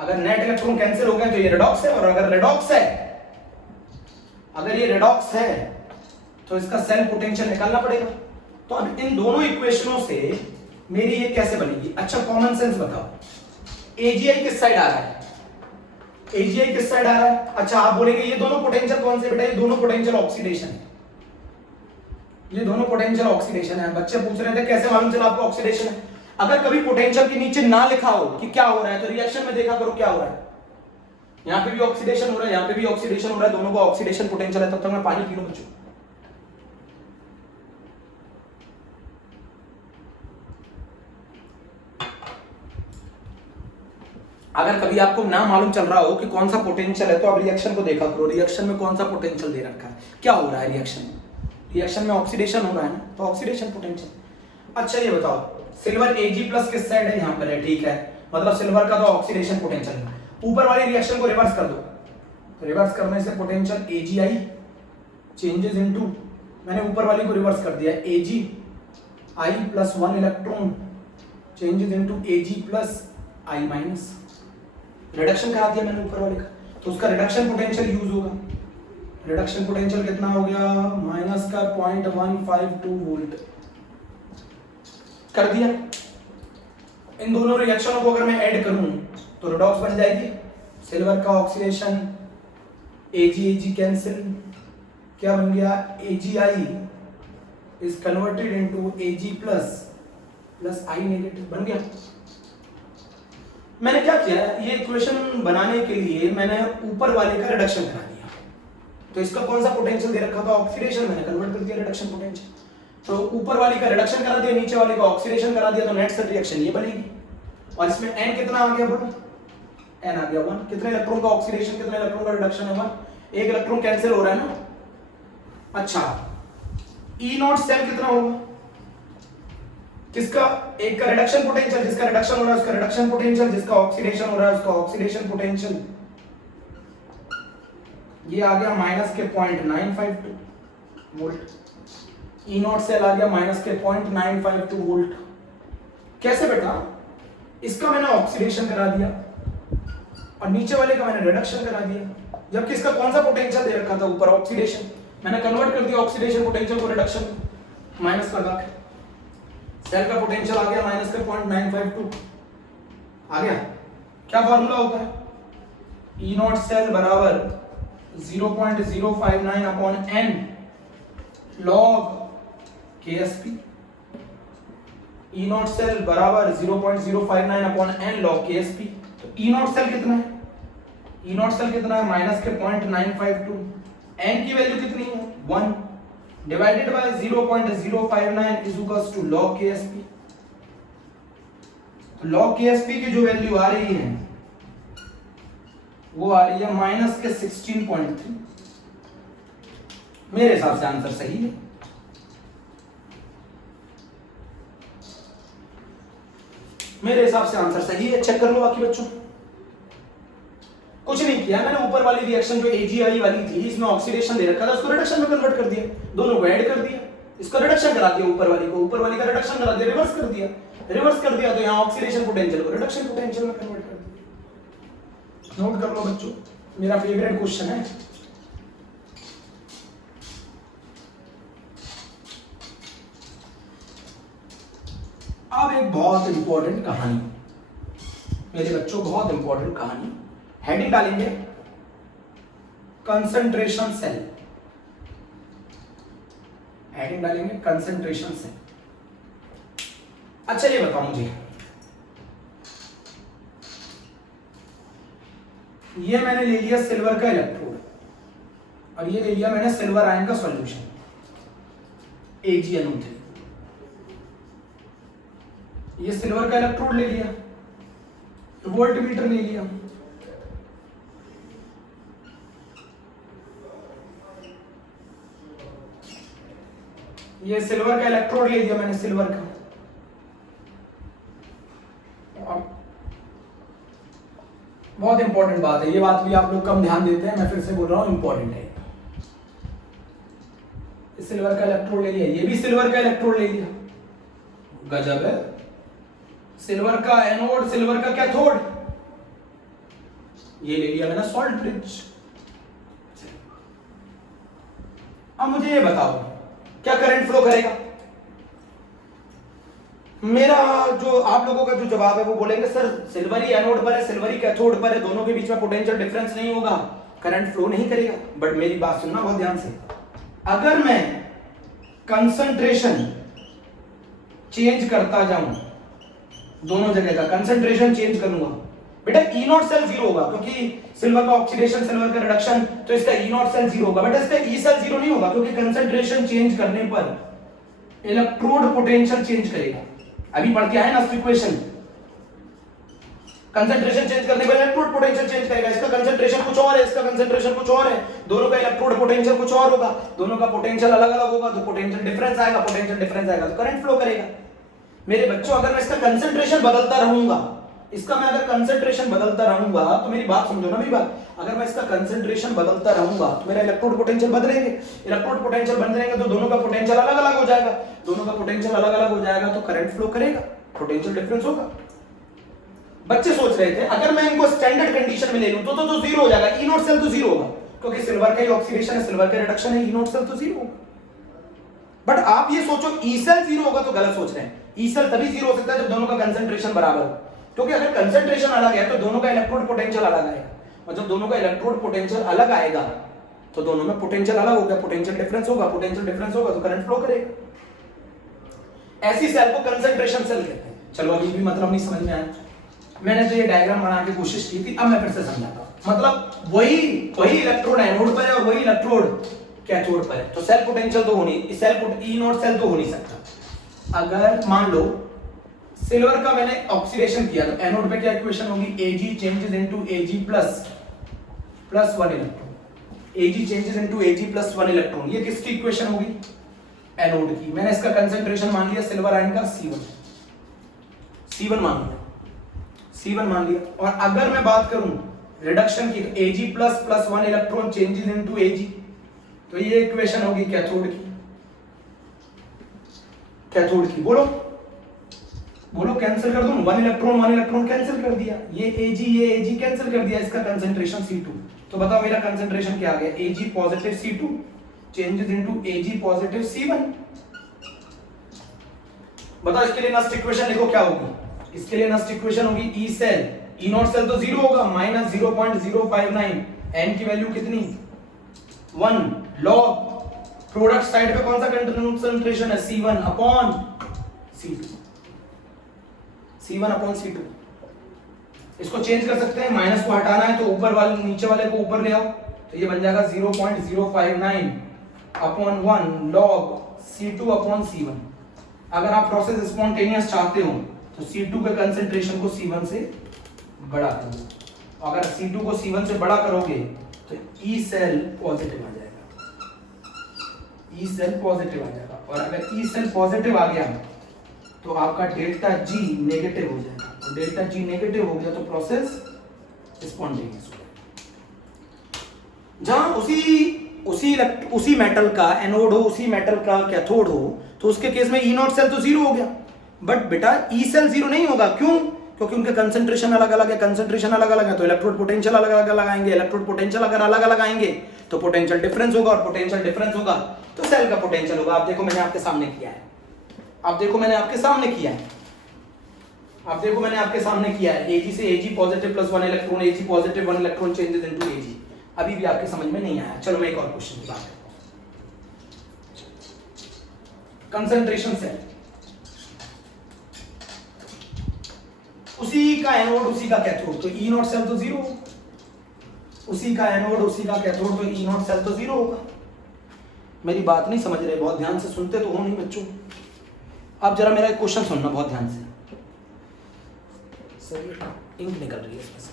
अगर नेट इलेक्ट्रॉन कैंसिल हो गए तो ये रिडॉक्स है, और अगर रिडॉक्स है, अगर ये रिडॉक्स है तो इसका सेल पोटेंशियल निकालना पड़ेगा। तो अब इन दोनों इक्वेशनों से मेरी ये कैसे बनेगी? अच्छा, कॉमन सेंस बताओ, AgI किस साइड आ रहा है? AgI किस साइड आ रहा है? अच्छा, आप बोलेंगे ये दोनों पोटेंशियल कौन से? बेटा ये दोनों पोटेंशियल ऑक्सीडेशन है, ये दोनों पोटेंशियल ऑक्सीडेशन है। बच्चे पूछ रहे थे कैसे मालूम चला आपको ऑक्सीडेशन है? अगर कभी पोटेंशियल के नीचे ना लिखा हो कि क्या हो रहा है तो रिएक्शन में देखा करो क्या हो रहा है। यहां पे भी ऑक्सीडेशन हो रहा है, यहां पे भी ऑक्सीडेशन हो रहा है, दोनों को ऑक्सीडेशन पोटेंशियल है। तब तक मैं पानी पी लूं बच्चों। अगर कभी आपको ना मालूम चल रहा हो कि कौन सा पोटेंशियल है तो आप रिएक्शन को देखा करो, रिएक्शन में कौन सा पोटेंशियल दे रखा है, क्या हो रहा है रिएक्शन में। रिएक्शन में ऑक्सीडेशन हो रहा है ना, तो ऑक्सीडेशन पोटेंशियल। अच्छा, ये बताओ सिल्वर Ag प्लस किस साइड है? यहां पर है, ठीक है, मतलब सिल्वर का तो ऑक्सीडेशन पोटेंशियल है। ऊपर वाली रिएक्शन को रिवर्स कर दो, तो रिवर्स करने से पोटेंशियल AgI चेंजेस इनटू, मैंने ऊपर वाली को रिवर्स कर दिया, AgI plus 1 electron changes into Ag plus I minus, reduction करा दिया मैंने ऊपर वाले का, तो उसका रिडक्शन पोटेंशियल यूज होगा। रिडक्शन पोटेंशियल कितना हो गया? माइनस का 0.152 वोल्ट कर दिया। इन दोनों रिएक्शनों को अगर मैं ऐड करूं तो रिडॉक्स बन जाएगी। सिल्वर का ऑक्सीडेशन Ag कैंसिल, क्या बन गया? AgI is converted into Ag plus I negative बन गया। मैंने क्या किया, ये इक्वेशन बनाने के लिए मैंने ऊपर वाले का रिडक्शन करा दिया। तो इसका कौन सा पोटेंशियल दे रखा था? ऑक्सीडेशन, मैंने कन्वर्ट कर दिया रिडक्शन पोटेंशियल। तो ऊपर वाले का रिडक्शन करा दिया, नीचे वाले का ऑक्सीडेशन करा दिया, तो नेट सेट रिएक्शन ये बनेगी। और इसमें n कितना आ गया बोलो? n आ गया 1। कितने इलेक्ट्रॉन का ऑक्सीडेशन, कितने इलेक्ट्रॉन का रिडक्शन है? 1। एक इलेक्ट्रॉन कैंसिल हो रहा है ना। अच्छा, E नॉट सेल कितना होगा? किसका? एक का रिडक्शन पोटेंशियल, जिसका रिडक्शन हो रहा है उसका रिडक्शन पोटेंशियल, जिसका ऑक्सीडेशन हो रहा है उसका ऑक्सीडेशन पोटेंशियल। ये आ गया माइनस के 0.952 वोल्ट। E नॉट सेल आ गया माइनस के 0.952 वोल्ट। कैसे बेटा? इसका मैंने ऑक्सीडेशन करा दिया और नीचे वाले का मैंने रिडक्शन करा दिया, जबकि इसका कौन सा पोटेंशियल दे रखा था? ऊपर ऑक्सीडेशन, मैंने कन्वर्ट कर दिया ऑक्सीडेशन पोटेंशियल को रिडक्शन, माइनस लगा के सेल का पोटेंशियल आ गया माइनस का 0.952 आ गया। क्या फॉर्मूला होता है? E नॉट सेल बराबर 0.059 upon n log KSP। E naught cell बराबर 0.059 अपॉन n log KSP। तो E नॉट सेल कितना है? ई नॉट सेल कितना है माइनस के 0.952, एन की वैल्यू कितनी है 1 divided by 0.059 is equals to log KSP। तो log KSP की जो वैल्यू आ रही है वो आ रही है माइनस के 16.3। मेरे हिसाब से आंसर सही है। मेरे हिसाब से आंसर सही है, चेक कर लो बाकी बच्चों। कुछ नहीं किया मैंने, ऊपर वाली रिएक्शन जो AgI वाली थी इसमें ऑक्सीडेशन दे रखा था, उसको रिडक्शन में कन्वर्ट कर दिया, दोनों को ऐड कर दिया, इसको रिडक्शन करा दिया, ऊपर वाली को ऊपर वाली का रिडक्शन करा दिया, रिवर्स कर दिया, रिवर्स कर दिया तो यहाँ ऑक्सीडेशन पोटेंशियल को रिडक्शन पोटेंशियल में कन्वर्ट कर दिया। नोट कर लो बच्चों, मेरा फेवरेट क्वेश्चन है। अब एक बहुत इंपॉर्टेंट कहानी मेरे बच्चों, बहुत इंपॉर्टेंट कहानी, हेडिंग डालेंगे कंसंट्रेशन सेल, हेडिंग डालेंगे कंसंट्रेशन सेल। अच्छा ये बताओ मुझे, ये मैंने ले लिया सिल्वर का इलेक्ट्रोड और ये ले लिया मैंने सिल्वर आयन का सॉल्यूशन AgNO3। ये सिल्वर का इलेक्ट्रोड ले लिया, वोल्ट मीटर ले लिया, ये सिल्वर का इलेक्ट्रोड ले लिया मैंने, सिल्वर का। बहुत इंपॉर्टेंट बात है, ये बात भी आप लोग कम ध्यान देते हैं, मैं फिर से बोल रहा हूं इंपॉर्टेंट है। सिल्वर का इलेक्ट्रोड ले लिया, ये भी सिल्वर का इलेक्ट्रोड ले लिया, गजब है। सिल्वर का एनोड, सिल्वर का कैथोड, ये ले लिया मैंने सॉल्ट ब्रिज। अब मुझे ये बताओ क्या करंट फ्लो करेगा? मेरा जो आप लोगों का जो जवाब है वो बोलेंगे सर सिल्वरी एनोड पर है, सिल्वरी कैथोड पर है, दोनों के बीच में पोटेंशियल डिफरेंस नहीं होगा, करंट फ्लो नहीं करेगा। बट मेरी बात सुनना बहुत ध्यान से, अगर मैं कंसंट्रेशन चेंज करता जाऊं, दोनों जगह का कंसंट्रेशन चेंज करूंगा, बेटा ई नॉट सेल जीरो होगा क्योंकि सिल्वर का ऑक्सीडेशन, सिल्वर का रिडक्शन, तो इसका ई नॉट सेल जीरो होगा। बेटा इसका ई सेल जीरो नहीं होगा क्योंकि कंसंट्रेशन चेंज करने पर इलेक्ट्रोड पोटेंशियल चेंज करेगा। अभी पढ़ के आए ना इक्वेशन, कंसंट्रेशन चेंज करने पर इलेक्ट्रोड पोटेंशियल चेंज करेगा। इसका कंसंट्रेशन कुछ और है, इसका कंसंट्रेशन कुछ और है, दोनों का इलेक्ट्रोड पोटेंशियल कुछ और होगा, दोनों का पोटेंशियल अलग अलग होगा, तो पोटेंशियल डिफरेंस आएगा, पोटेंशियल डिफरेंस आएगा तो करंट फ्लो करेगा। मेरे बच्चों अगर मैं इसका कंसंट्रेशन बदलता रहूंगा, इसका मैं अगर कंसंट्रेशन बदलता रहूंगा तो मेरी बात समझो ना, मेरी बात, अगर मैं इसका कंसंट्रेशन बदलता रहूंगा तो मेरा इलेक्ट्रोड पोटेंशियल बदलेंगे, इलेक्ट्रोड पोटेंशियल बदलेंगे तो दोनों का पोटेंशियल अलग अलग हो जाएगा, दोनों का पोटेंशियल अलग अलग हो जाएगा तो करंट फ्लो करेगा, पोटेंशियल डिफरेंस होगा। बच्चे सोच रहे थे अगर मैं इनको स्टैंडर्ड कंडीशन में ले लूं तो जीरो हो जाएगा, ई नॉट सेल तो जीरो होगा क्योंकि सिल्वर का ही ऑक्सीडेशन है, सिल्वर का रिडक्शन है, ई नॉट सेल तो जीरो होगा। बट आप ये सोचो ई सेल जीरो होगा तो गलत सोच रहे हैं। ई सेल तभी जीरो हो सकता है जब दोनों का कंसंट्रेशन बराबर हो, क्योंकि अगर कंसंट्रेशन अलग है तो दोनों का इलेक्ट्रोड पोटेंशियल अलग आएगा, और जब दोनों का इलेक्ट्रोड पोटेंशियल अलग आएगा तो दोनों में पोटेंशियल अलग होगा, पोटेंशियल डिफरेंस होगा, पोटेंशियल डिफरेंस होगा तो करंट फ्लो करेगा। ऐसी सेल को कंसंट्रेशन सेल कहते हैं। चलो अभी भी मतलब नहीं समझ में आया, मैंने तो ये डायग्राम बना के कोशिश की थी, अब मैं फिर से समझाता हूं। मतलब वही इलेक्ट्रोड एनोड पर है और वही इलेक्ट्रोड कैथोड पर है, तो सेल पोटेंशियल तो होनी, सेल ई नॉट सेल तो हो नहीं सकता। अगर मान लो सिल्वर का मैंने ऑक्सीडेशन किया तो एनोड पे क्या इक्वेशन होगी, Ag changes into Ag plus 1 electron, Ag changes into Ag plus 1 electron. ये किसकी इक्वेशन होगी, एनोड की। मैंने इसका कंसंट्रेशन मान लिया सिल्वर आयन का C1 मान लिया। और अगर मैं बात करूं रिडक्शन की, Ag plus 1 electron changes into Ag, तो ये इक्वेशन होगी कैथोड की। बोलो कैंसिल कर दूं, 1 इलेक्ट्रॉन कैंसिल कर दिया, ये Ag कैंसिल कर दिया, इसका कंसंट्रेशन C2। तो बताओ मेरा कंसंट्रेशन क्या आ गया, Ag positive C2 changes into Ag positive C1। बताओ इसके लिए नस्ट इक्वेशन लिखो क्या होगी, इसके लिए नस्ट इक्वेशन होगी E cell, E naught cell तो जीरो होगा, माइनस 0.059, n की वैल्यू कितनी 1, लॉग प्रोडक्ट साइड पे कौन सा कंसंट्रेशन है, C1 अपॉन C2, इसको चेंज कर सकते हैं, माइनस को हटाना है तो ऊपर वाले नीचे वाले को ऊपर ले आओ, तो ये बन जाएगा 0.059 upon 1 log C2 upon C1। अगर आप प्रोसेस स्पॉन्टेनियस चाहते हो तो C2 के कंसेंट्रेशन को C1 से बड़ा करो। अगर C2 को C1 से बड़ा करोगे तो E सेल पॉजिटिव आ जाएगा, E सेल पॉजिटिव आ जाएगा। और अगर E सेल पॉजिटिव आ गया तो आपका डेल्टा G नेगेटिव हो जाएगा, और डेल्टा G नेगेटिव हो गया तो प्रोसेस स्पॉन्टेनियस हो जाएगा। जहां उसी मेटल का एनोड हो, उसी मेटल का कैथोड हो, तो उसके केस में E नॉट सेल तो जीरो हो गया, बट बेटा E सेल जीरो नहीं होगा। क्यों? क्योंकि उनके कंसंट्रेशन अलग अलग है, कंसंट्रेशन अलग अलग है तो इलेक्ट्रोड पोटेंशियल अलग अलग लगाएंगे, इलेक्ट्रोड पोटेंशियल अगर अलग अलग आएंगे तो पोटेंशियल डिफरेंस होगा, और पोटेंशियल डिफरेंस होगा तो सेल का पोटेंशियल होगा। आप देखो मैंने आपके सामने किया है, आप देखो मैंने आपके सामने किया है, आप देखो मैंने आपके सामने किया है। Ag से Ag positive plus 1 electron, Ag positive 1 electron changes into Ag। अभी भी आपके समझ में नहीं आया। चलो मैं एक और क्वेश्चन की बात करता हूं। कंसंट्रेशन सेल, उसी का एनोड उसी का कैथोड, तो E नॉट सेल तो जीरो होगा। उसी का एनोड उसी का कैथोड, तो E नॉट सेल तो जीरो होगा। मेरी बात नहीं समझ रहे, बहुत ध्यान से सुनते तो हो नहीं बच्चों। आप जरा मेरा एक क्वेश्चन सुनना बहुत ध्यान से। सर इंक निकल रही है इसमें से।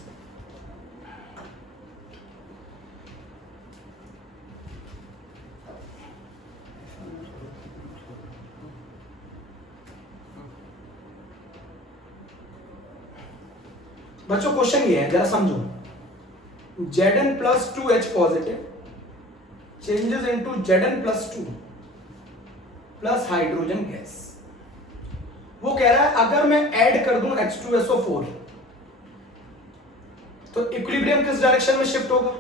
बच्चों क्वेश्चन ये है, जरा समझो। Zn plus 2H positive changes into Zn plus 2 plus hydrogen gas. वो कह रहा है अगर मैं ऐड कर दूं H2SO4 तो इक्विलिब्रियम किस डायरेक्शन में शिफ्ट होगा,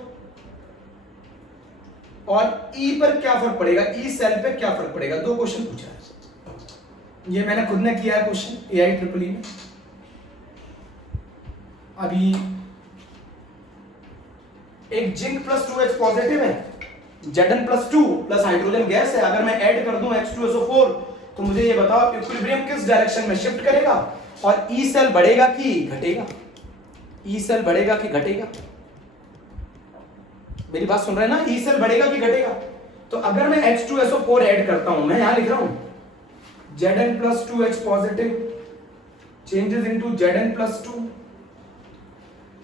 और E पर क्या फर्क पड़ेगा, E सेल पे क्या फर्क पड़ेगा। दो क्वेश्चन पूछा है, ये मैंने खुद ने किया है क्वेश्चन AI-EEE में। अभी एक जिंक प्लस 2H पॉजिटिव है, Zn plus 2 plus hydrogen gas है। अगर मैं ऐड कर दूं H2SO4 तो मुझे ये बताओ इक्विलिब्रियम किस डायरेक्शन में शिफ्ट करेगा, और E सेल बढ़ेगा कि घटेगा, E सेल बढ़ेगा कि घटेगा। मेरी बात सुन रहे हैं ना, E सेल बढ़ेगा कि घटेगा। तो अगर मैं H2SO4 ऐड करता हूं, मैं यहां लिख रहा हूं Zn plus 2H positive changes into Zn plus 2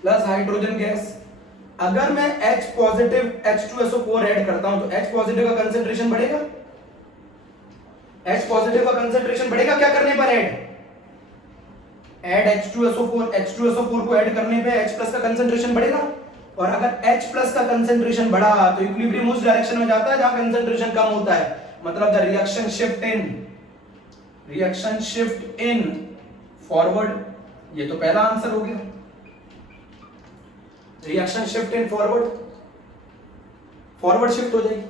plus hydrogen gas. अगर मैं H पॉजिटिव H2SO4 ऐड करता हूं तो H पॉजिटिव का कंसेंट्रेशन बढ़ेगा, H पॉजिटिव का कंसेंट्रेशन बढ़ेगा क्या करने पर, ऐड H2SO4 को ऐड करने पे H प्लस का कंसेंट्रेशन बढ़ेगा। और अगर H प्लस का कंसेंट्रेशन बढ़ा तो इक्विलिब्रियम उस डायरेक्शन में जाता है जहां कंसेंट्रेशन कम होता है, मतलब the reaction shift in forward. ये तो पहला आंसर हो गया, reaction shift in forward shift हो जाएगी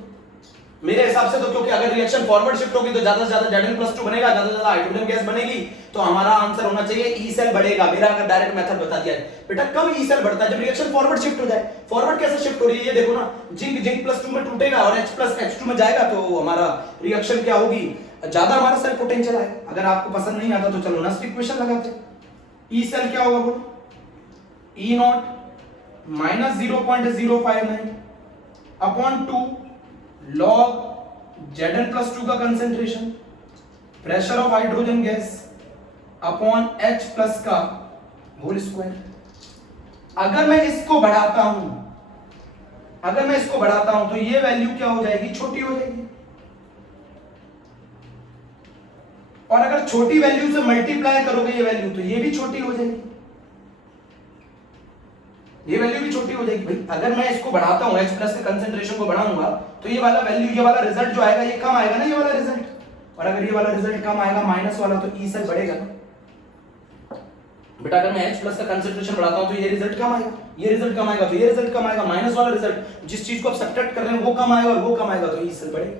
मेरे हिसाब से तो, क्योंकि अगर रिएक्शन फॉरवर्ड शिफ्ट होगी तो ज्यादा से ज्यादा Zn प्लस 2 बनेगा, ज्यादा से ज्यादा हाइड्रोजन गैस बनेगी, तो हमारा आंसर होना चाहिए E सेल बढ़ेगा। मेरा अगर डायरेक्ट मेथड बता दिया है बेटा, कब E सेल बढ़ता है, जब रिएक्शन फॉरवर्ड शिफ्ट हो जाए। फॉरवर्ड कैसे शिफ्ट हो रही है ये देखो ना, जिंक प्लस 2 में टूटेगा और H प्लस H2 में जाएगा, तो हमारा रिएक्शन क्या होगी, ज्यादा हमारा सेल पोटेंशियल आएगा। अगर आपको पसंद नहीं आता तो चलो नेक्स्ट इक्वेशन लगाते हैं। E सेल क्या होगा बोलो, E not minus 0.059 upon 2 log Zn plus 2 का concentration, pressure of hydrogen gas upon H plus का होल स्क्वायर। अगर मैं इसको बढ़ाता हूं तो ये वैल्यू क्या हो जाएगी, छोटी हो जाएगी। और अगर छोटी वैल्यू से मल्टीप्लाई करोगे ये वैल्यू तो ये भी छोटी हो जाएगी, ये वैल्यू भी छोटी हो जाएगी। भाई अगर मैं इसको बढ़ाता हूं, H प्लस के कंसेंट्रेशन को बढ़ाऊंगा तो ये वाला वैल्यू, ये वाला रिजल्ट जो आएगा ये कम आएगा ना, ये वाला रिजल्ट। और अगर ये वाला रिजल्ट कम आएगा माइनस वाला, तो E सेल बढ़ेगा ना बेटा। अगर मैं H प्लस का कंसेंट्रेशन बढ़ाता हूं तो ये रिजल्ट कम आएगा, ये रिजल्ट कम आएगा तो ये रिजल्ट कम आएगा, माइनस वाला रिजल्ट जिस चीज को आप सब्ट्रैक्ट कर रहे हैं वो कम आएगा, और वो कम आएगा तो E सेल बढ़ेगा,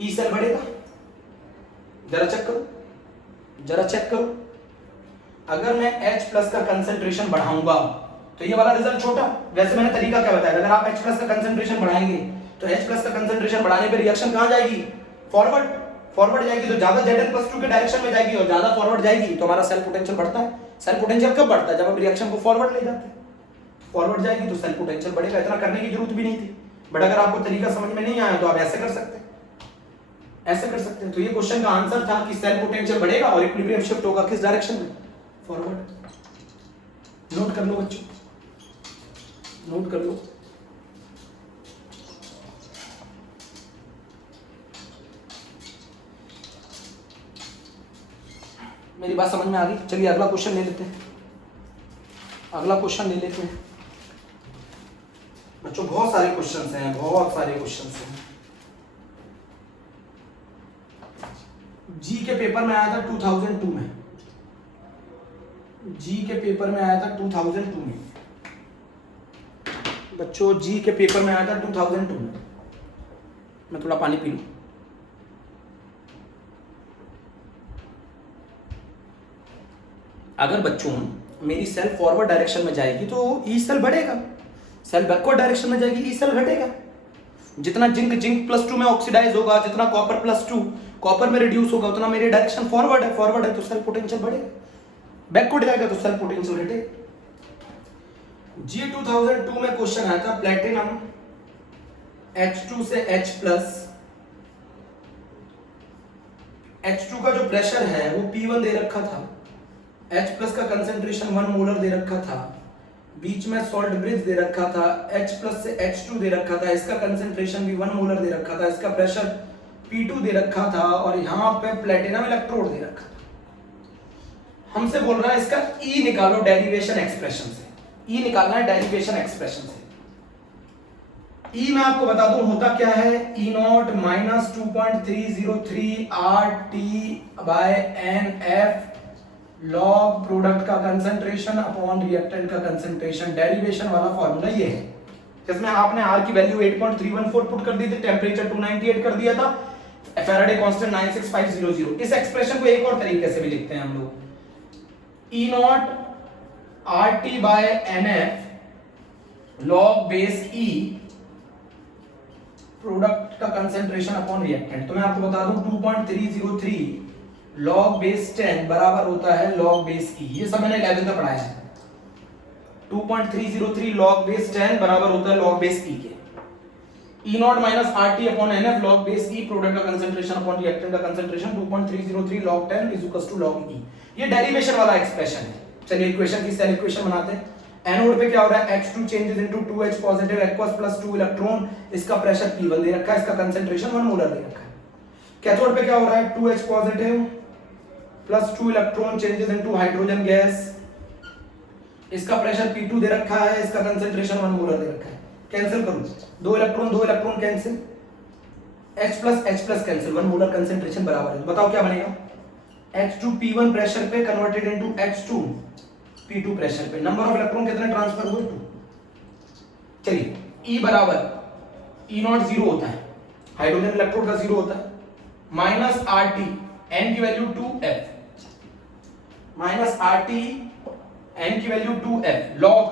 E सेल बढ़ेगा। जरा चेक करो। अगर मैं H प्लस का कंसेंट्रेशन बढ़ाऊंगा तो ये वाला रिजल्ट छोटा। वैसे मैंने तरीका क्या बताया, अगर आप H प्लस का कंसेंट्रेशन बढ़ाएंगे तो H प्लस का कंसेंट्रेशन बढ़ाने पे रिएक्शन कहां जाएगी, फॉरवर्ड। फॉरवर्ड जाएगी तो ज्यादा Zn+2 के डायरेक्शन में जाएगी और ज्यादा फॉरवर्ड जाएगी तो हमारा सेल पोटेंशियल बढ़ता है। सेल पोटेंशियल कब बढ़ता है? जब हम रिएक्शन को फॉरवर्ड ले जाते हैं। फॉरवर्ड जाएगी तो सेल पोटेंशियल बढ़ेगा। इतना करने की जरूरत भी नहीं थी, बट अगर आपको तरीका समझ में नहीं आया तो आप ऐसे कर सकते हैं, ऐसे कर सकते हैं। तो ये क्वेश्चन का आंसर था कि सेल पोटेंशियल बढ़ेगा और इक्विलिब्रियम शिफ्ट होगा किस डायरेक्शन में? फॉरवर्ड। नोट कर लो बच्चों, नोट कर लो। मेरी बात समझ में आ गई? चलिए अगला क्वेश्चन ले लेते हैं, अगला क्वेश्चन ले लेते हैं बच्चों। बहुत सारे क्वेश्चंस हैं, बहुत सारे क्वेश्चंस हैं। जी के पेपर में आया था 2002 में, जी के पेपर में आया था 2002 में बच्चों, जी के पेपर में आया था 2002 में। मैं थोड़ा पानी पी लूं। अगर बच्चों मेरी सेल फॉरवर्ड डायरेक्शन में जाएगी तो ई सेल बढ़ेगा, सेल बैकवर्ड डायरेक्शन में जाएगी ई सेल घटेगा। जितना जिंक +2 में ऑक्सीडाइज होगा, जितना कॉपर +2 कॉपर में रिड्यूस होगा, उतना मेरी डायरेक्शन फॉरवर्ड है तो सेल पोटेंशियल बढ़ेगा। बैकवर्ड जाएगा तो सेल पोटेंशियल घटेगा। जी 2002 में क्वेश्चन आया था प्लेटिनम H2 से H+, H2 का जो प्रेशर है वो P1 दे रखा था, H+ का कंसेंट्रेशन 1 मोलर दे रखा था, बीच में सॉल्ट ब्रिज दे रखा था, H+ से H2 दे रखा था, इसका कंसेंट्रेशन भी 1 मोलर दे रखा था, इसका प्रेशर P2 दे रखा था और यहाँ पे प्लेटिनम इलेक्ट्रोड दे रखा था। हमसे बोल रहा है इसका E निकालो डेरिवेशन एक्सप्रेशन से, E निकालना है डेरिवेशन एक्सप्रेशन से। E मैं आपको बता दूं होता क्या है, E0 - 2.303 RT/NF लॉग प्रोडक्ट का कंसंट्रेशन अपॉन रिएक्टेंट का कंसंट्रेशन। डेरिवेशन वाला फॉर्मूला ये है, जिसमें आपने R की वैल्यू 8.314 पुट कर दी थी, टेंपरेचर 298 कर दिया था, फैराडे कांस्टेंट 96500। इस एक्सप्रेशन को एक और तरीके से भी लिखते हैं हम लोग, E0 RT/NF log base E product का कंसंट्रेशन अपॉन रिएक्टेंट। तो मैं आपको बता दूं 2.303 लॉग बेस 10 बराबर होता है लॉग बेस E। ये सब मैंने 11th में पढ़ाया है। 2.303 लॉग बेस 10 बराबर होता है लॉग बेस E के। E0 - RT/NF log base E product का कंसंट्रेशन अपॉन रिएक्टेंट का कंसंट्रेशन 2.303 log 10 = log E। ये डेरिवेशन वाला एक्सप्रेशन है। चलिए इक्वेशन की सेल इक्वेशन बनाते हैं। एनोड पे क्या हो रहा है, H2 changes into 2H positive aqueous +2 electron, इसका प्रेशर P1 दे रखा है, इसका कंसंट्रेशन 1 मोलर दे रखा है। कैथोड पे क्या हो रहा है, 2H positive +2 electron changes into hydrogen gas, इसका प्रेशर P2 दे रखा है, इसका कंसंट्रेशन 1 मोलर दे रखा है। कैंसिल करो, 2 electron cancel, H+H+ cancel, 1 molar concentration बराबर है। बताओ क्या बनेगा, H2 P1 प्रेशर पे converted into H2 P2 pressure पे। नंबर ऑफ इलेक्ट्रॉन कितने ट्रांसफर हुए, 2। चलिए E बराबर E0 0 होता है, हाइड्रोजन इलेक्ट्रोड का 0 होता है, माइनस RT n की value 2F, minus RT n की value 2F log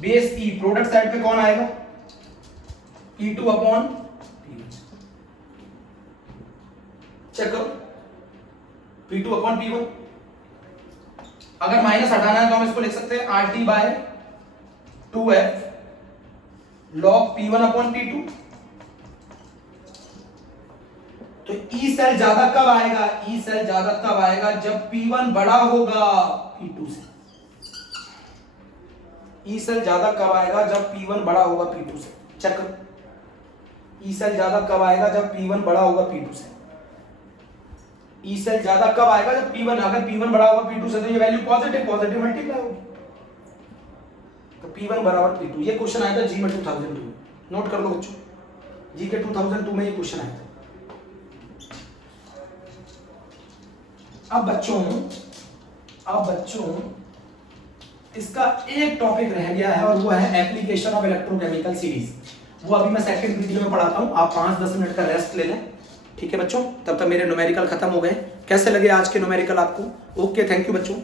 base E। Product side पे कौन आएगा, P2 अपॉन P1। चेक करो, P2 अपॉन P1। अगर माइनस हटाना है तो हम इसको लिख सकते हैं RT/2F log P1 upon P2। तो E सेल ज्यादा कब आएगा, E सेल ज्यादा तब आएगा जब P1 बड़ा होगा P2 से। E सेल ज्यादा कब आएगा, जब P1 बड़ा होगा P2 से। चेक करो, E सेल ज्यादा कब आएगा, जब P1 बड़ा होगा P2 से। E सेल ज्यादा कब आएगा, जब P1, अगर P1 बड़ा होगा P2 से तो ये वैल्यू पॉजिटिव मल्टीप्लाई होगी, तो P1 बराबर P2। ये क्वेश्चन आया था जी में 2002 में। नोट कर लो बच्चों, जी के 2002 में ये क्वेश्चन आया था। अब बच्चों इसका एक टॉपिक रह गया है और वो है एप्लीकेशन ऑफ इलेक्ट्रोकेमिकल सीरीज। वो अभी मैं सेकंड वीडियो में पढ़ाता हूं, आप 5-10 मिनट का रेस्ट ले लें, ठीक है बच्चों। तब तक मेरे न्यूमेरिकल खत्म हो गए। कैसे लगे आज के न्यूमेरिकल आपको? ओके, थैंक यू बच्चों।